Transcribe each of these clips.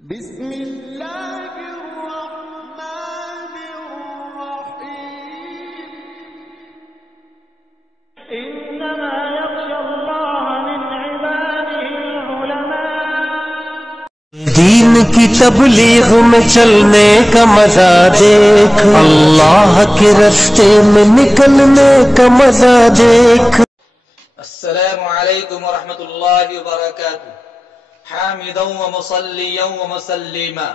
بسم اللہ الرحمن الرحیم انما یخشی اللہ من عباده العلماء۔ دین کی تبلیغ میں چلنے کا مزہ دیکھ، اللہ کے رستے میں نکلنے کا مزہ دیکھ۔ السلام علیکم ورحمۃ اللہ وبرکاتہ۔ حامدا ومصلیا ومسلما۔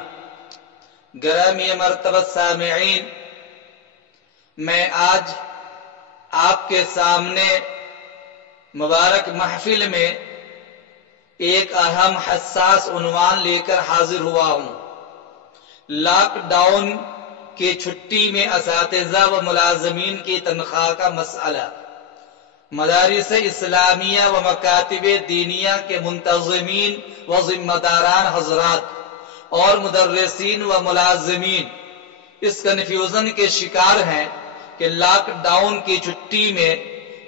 گرامی مرتبہ سامعین، میں آج آپ کے سامنے مبارک محفل میں ایک اہم حساس عنوان لے کر حاضر ہوا ہوں۔ لاک ڈاؤن کی چھٹی میں اساتذہ و ملازمین کی تنخواہ کا مسئلہ۔ مدارس اسلامیہ و مکاتب دینیہ کے منتظمین و ذمہ داران حضرات اور مدرسین و ملازمین اس کنفیوژن کے شکار ہیں کہ لاک ڈاؤن کی چھٹی میں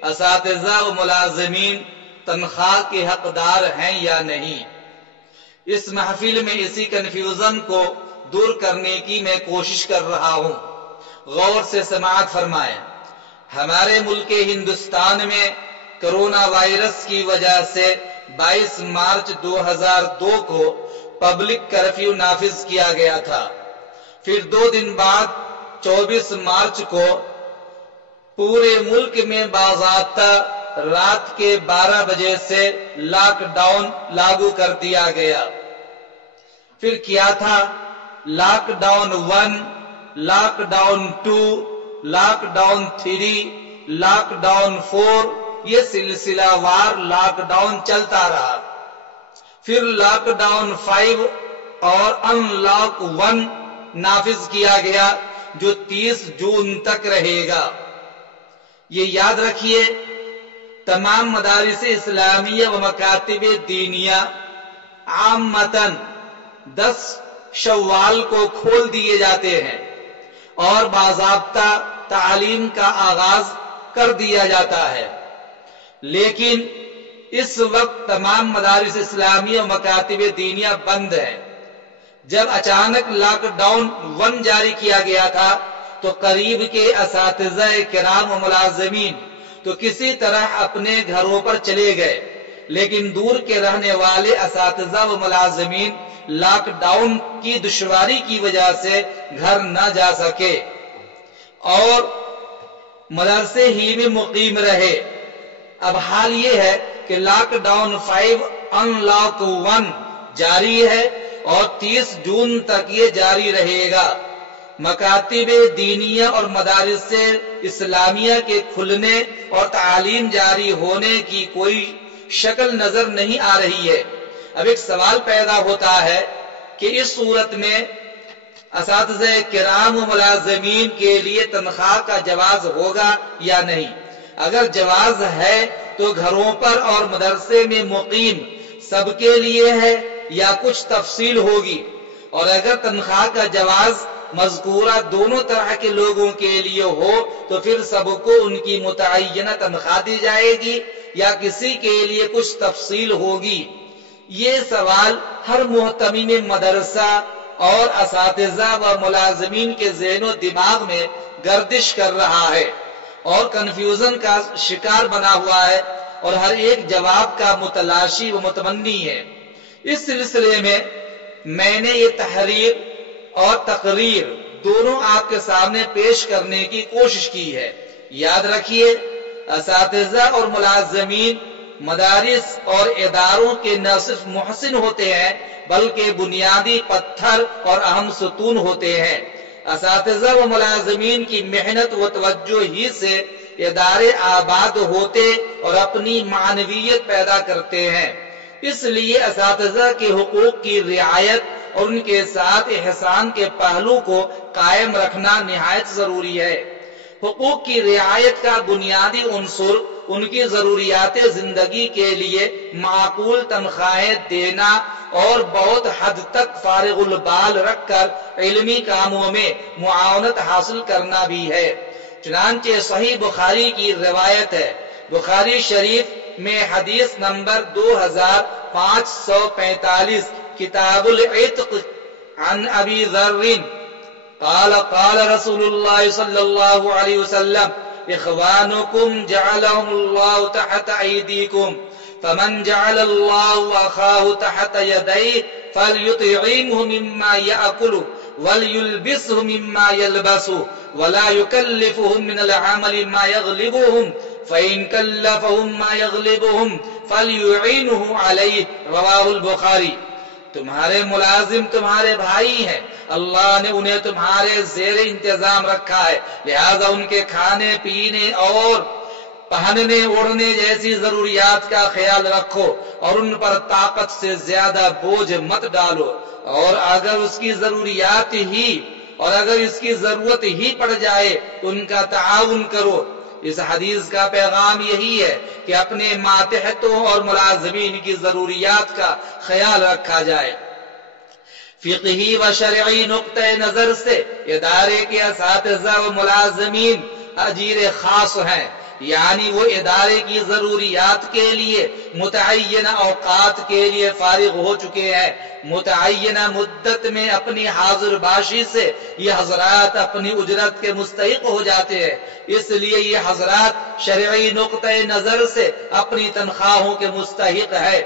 اساتذہ و ملازمین تنخواہ کے حقدار ہیں یا نہیں۔ اس محفل میں اسی کنفیوژن کو دور کرنے کی میں کوشش کر رہا ہوں۔ غور سے سماعت فرمائیں۔ ہمارے ملک ہندوستان میں کرونا وائرس کی وجہ سے 22 مارچ 2002 کو پبلک کرفیو نافذ کیا گیا تھا۔ پھر 2 دن بعد 24 مارچ کو پورے ملک میں باضابطہ رات کے 12 بجے سے لاک ڈاؤن لاگو کر دیا گیا۔ پھر کیا تھا lockdown 1، lockdown 2، lockdown 3، lockdown 4، یہ سلسلہ وار لاک ڈاؤن چلتا رہا۔ پھر لاک ڈاؤن 5 اور ان لاک 1 نافذ کیا گیا جو 30 جون تک رہے گا۔ یہ یاد رکھیے، تمام مدارس اسلامیہ و مکاتب دینیہ عامتاً 10 شوال کو کھول دیے جاتے ہیں اور باضابطہ تعلیم کا آغاز کر دیا جاتا ہے، لیکن اس وقت تمام مدارس اسلامیہ و مکاتب دینیہ بند ہیں۔ جب اچانک لاک ڈاؤن 1 جاری کیا گیا تھا تو قریب کے اساتذہ کرام و ملازمین تو کسی طرح اپنے گھروں پر چلے گئے، لیکن دور کے رہنے والے اساتذہ و ملازمین لاک ڈاؤن کی دشواری کی وجہ سے گھر نہ جا سکے اور مدرسے ہی میں مقیم رہے۔ اب حال یہ ہے کہ لاک ڈاؤن 5 ان لاک 1 جاری ہے اور 30 جون تک یہ جاری رہے گا۔ مکاتب دینیہ اور مدارس اسلامیہ کے کھلنے اور تعلیم جاری ہونے کی کوئی شکل نظر نہیں آ رہی ہے۔ اب ایک سوال پیدا ہوتا ہے کہ اس صورت میں اساتذہ کرام و ملازمین کے لیے تنخواہ کا جواز ہوگا یا نہیں؟ اگر جواز ہے تو گھروں پر اور مدرسے میں مقیم سب کے لیے ہے یا کچھ تفصیل ہوگی؟ اور اگر تنخواہ کا جواز مذکورہ دونوں طرح کے لوگوں کے لیے ہو تو پھر سب کو ان کی متعینہ تنخواہ دی جائے گی یا کسی کے لیے کچھ تفصیل ہوگی؟ یہ سوال ہر محتمم مدرسہ اور اساتذہ و ملازمین کے ذہن و دماغ میں گردش کر رہا ہے اور کنفیوژن کا شکار بنا ہوا ہے اور ہر ایک جواب کا متلاشی و متمنی ہے۔ اس سلسلے میں نے یہ تحریر اور تقریر دونوں آپ کے سامنے پیش کرنے کی کوشش کی ہے۔ یاد رکھیے، اساتذہ اور ملازمین مدارس اور اداروں کے نہ صرف محسن ہوتے ہیں بلکہ بنیادی پتھر اور اہم ستون ہوتے ہیں۔ اساتذہ و ملازمین کی محنت و توجہ ہی سے ادارے آباد ہوتے اور اپنی معنویت پیدا کرتے ہیں۔ اس لیے اساتذہ کے حقوق کی رعایت اور ان کے ساتھ احسان کے پہلو کو قائم رکھنا نہایت ضروری ہے۔ حقوق کی رعایت کا بنیادی عنصر ان کی ضروریات زندگی کے لیے معقول تنخواہیں دینا اور بہت حد تک فارغ البال رکھ کر علمی کاموں میں معاونت حاصل کرنا بھی ہے۔ چنانچہ صحیح بخاری کی روایت ہے، بخاری شریف میں حدیث نمبر 2545 كتاب العتق عن أبي ذر قال قال رسول الله صلى الله عليه وسلم إخوانكم جعلهم الله تحت أيديكم فمن جعل الله أخاه تحت يديه فليطعمه مما يأكل وليلبسه مما يلبس ولا يكلفهم من العمل ما يغلبهم فإن كلفهم ما يغلبهم فليعينه عليه رواہ البخاری۔ تمہارے ملازم تمہارے بھائی ہیں، اللہ نے انہیں تمہارے زیر انتظام رکھا ہے، لہذا ان کے کھانے پینے اور پہننے اوڑھنے جیسی ضروریات کا خیال رکھو اور ان پر طاقت سے زیادہ بوجھ مت ڈالو، اور اگر اس کی ضرورت ہی پڑ جائے تو ان کا تعاون کرو۔ اس حدیث کا پیغام یہی ہے کہ اپنے ماتحتوں اور ملازمین کی ضروریات کا خیال رکھا جائے۔ فقہی و شرعی نقطۂ نظر سے ادارے کے اساتذہ و ملازمین اجیر خاص ہیں، یعنی وہ ادارے کی ضروریات کے لیے متعینہ اوقات کے لیے فارغ ہو چکے ہیں۔ متعینہ مدت میں اپنی حاضر باشی سے یہ حضرات اپنی اجرت کے مستحق ہو جاتے ہیں، اس لیے یہ حضرات شرعی نقطۂ نظر سے اپنی تنخواہوں کے مستحق ہے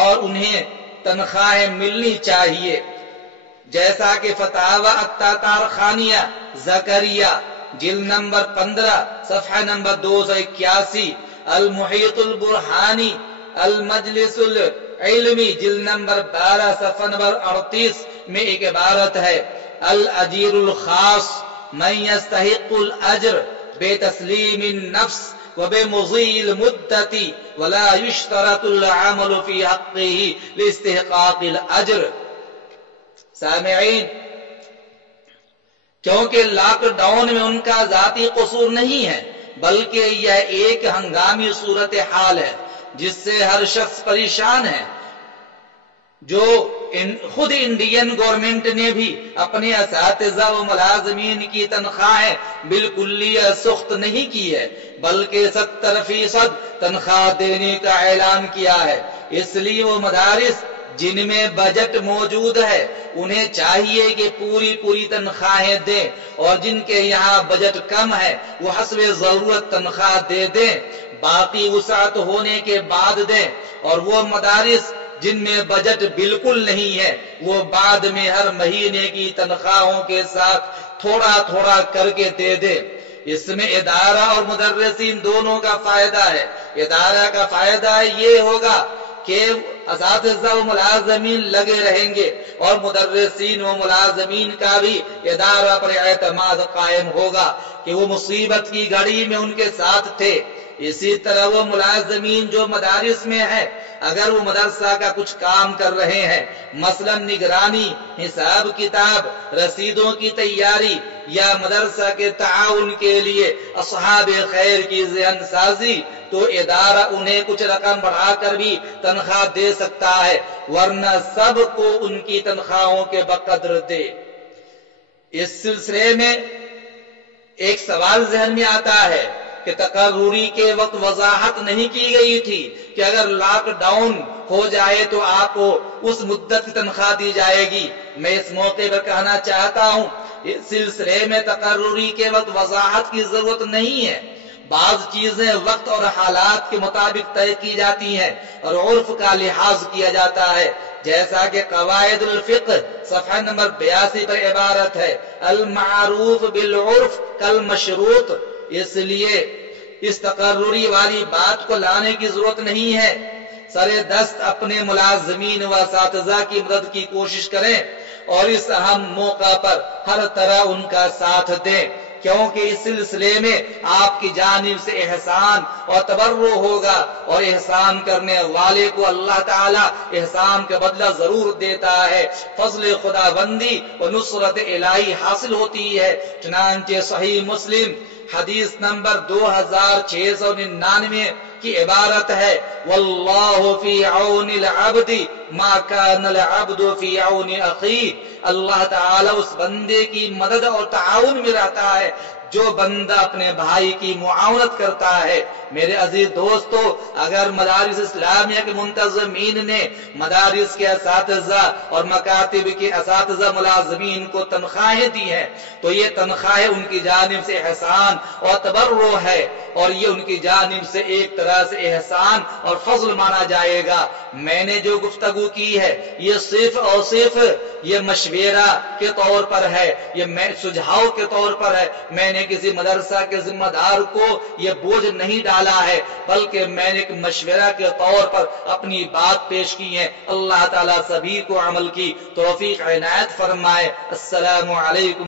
اور انہیں تنخواہیں ملنی چاہیے، جیسا کہ فتاوی التتارخانیہ زکریہ جلد نمبر 15 صفحہ نمبر 281، المحیط البرہانی المجلس العلمی جلد نمبر 12 صفحہ نمبر 38 میں ایک عبارت ہے، الاجیر الخاص من يستحق الاجر بتسلیم النفس وبمضی المدت ولا يشترط العمل في حقه لاستحقاق الاجر۔ سامعین، کیونکہ لاک ڈاؤن میں ان کا ذاتی قصور نہیں ہے، بلکہ یہ ایک ہنگامی صورتحال ہے جس سے ہر شخص پریشان ہے۔ جو خود انڈین گورنمنٹ نے بھی اپنے اساتذہ و ملازمین کی تنخواہیں بالکلیہ سخت نہیں کی ہے، بلکہ 70% تنخواہ دینے کا اعلان کیا ہے۔ اس لیے وہ مدارس جن میں بجٹ موجود ہے انہیں چاہیے کہ پوری تنخواہیں دیں، اور جن کے یہاں بجٹ کم ہے وہ حسب ضرورت تنخواہ دے دیں، باقی وسعت ہونے کے بعد دیں، اور وہ مدارس جن میں بجٹ بالکل نہیں ہے وہ بعد میں ہر مہینے کی تنخواہوں کے ساتھ تھوڑا کر کے دے دیں۔ اس میں ادارہ اور مدرسین دونوں کا فائدہ ہے۔ ادارہ کا فائدہ یہ ہوگا کہ اساتذہ و ملازمین لگے رہیں گے، اور مدرسین و ملازمین کا بھی ادارہ پر اعتماد قائم ہوگا کہ وہ مصیبت کی گھڑی میں ان کے ساتھ تھے۔ اسی طرح وہ ملازمین جو مدارس میں ہیں، اگر وہ مدرسہ کا کچھ کام کر رہے ہیں، مثلا نگرانی، حساب کتاب، رسیدوں کی تیاری یا مدرسہ کے تعاون کے لیے اصحاب خیر کی ذہن سازی، تو ادارہ انہیں کچھ رقم بڑھا کر بھی تنخواہ دے سکتا ہے، ورنہ سب کو ان کی تنخواہوں کے بقدر دے۔ اس سلسلے میں ایک سوال ذہن میں آتا ہے کہ تقرری کے وقت وضاحت نہیں کی گئی تھی کہ اگر لاک ڈاؤن ہو جائے تو آپ کو اس مدت کی تنخواہ دی جائے گی۔ میں اس موقع پر کہنا چاہتا ہوں، اس سلسلے میں تقرری کے وقت وضاحت کی ضرورت نہیں ہے۔ بعض چیزیں وقت اور حالات کے مطابق طے کی جاتی ہیں اور عرف کا لحاظ کیا جاتا ہے، جیسا کہ قواعد الفقہ صفحہ نمبر 82 پر عبارت ہے، المعروف بالعرف کالمشروط۔ اس لیے اس تقرری والی بات کو لانے کی ضرورت نہیں ہے۔ سر دست اپنے ملازمین و اساتذہ کی مدد کی کوشش کریں اور اس اہم موقع پر ہر طرح ان کا ساتھ دیں، کیونکہ اس سلسلے میں آپ کی جانب سے احسان اور تبرع ہوگا، اور احسان کرنے والے کو اللہ تعالی احسان کا بدلہ ضرور دیتا ہے، فضل خدا بندی اور نصرت الہی حاصل ہوتی ہے۔ چنانچہ صحیح مسلم حدیث نمبر 2699 کی عبارت ہے، واللہ فی عون العبد ما کان العبد فی عون اخیہ۔ اللہ تعالی اس بندے کی مدد اور تعاون میں رہتا ہے جو بندہ اپنے بھائی کی معاونت کرتا ہے۔ میرے عزیز دوستو، اگر مدارس اسلامیہ کے منتظمین نے مدارس کے اساتذہ اور مکاتب کے اساتذہ ملازمین کو تنخواہیں دی ہیں تو یہ تنخواہیں ان کی جانب سے احسان اور تبرع ہے، اور یہ ان کی جانب سے ایک طرح سے احسان اور فضل مانا جائے گا۔ میں نے جو گفتگو کی ہے یہ صرف اور صرف یہ مشورہ کے طور پر ہے، یہ سجھاؤ کے طور پر ہے۔ میں نے کسی مدرسہ کے ذمہ دار کو یہ بوجھ نہیں ڈالا ہے، بلکہ میں نے ایک مشورہ کے طور پر اپنی بات پیش کی ہے۔ اللہ تعالیٰ سبھی کو عمل کی توفیق عنایت فرمائے۔ السلام علیکم۔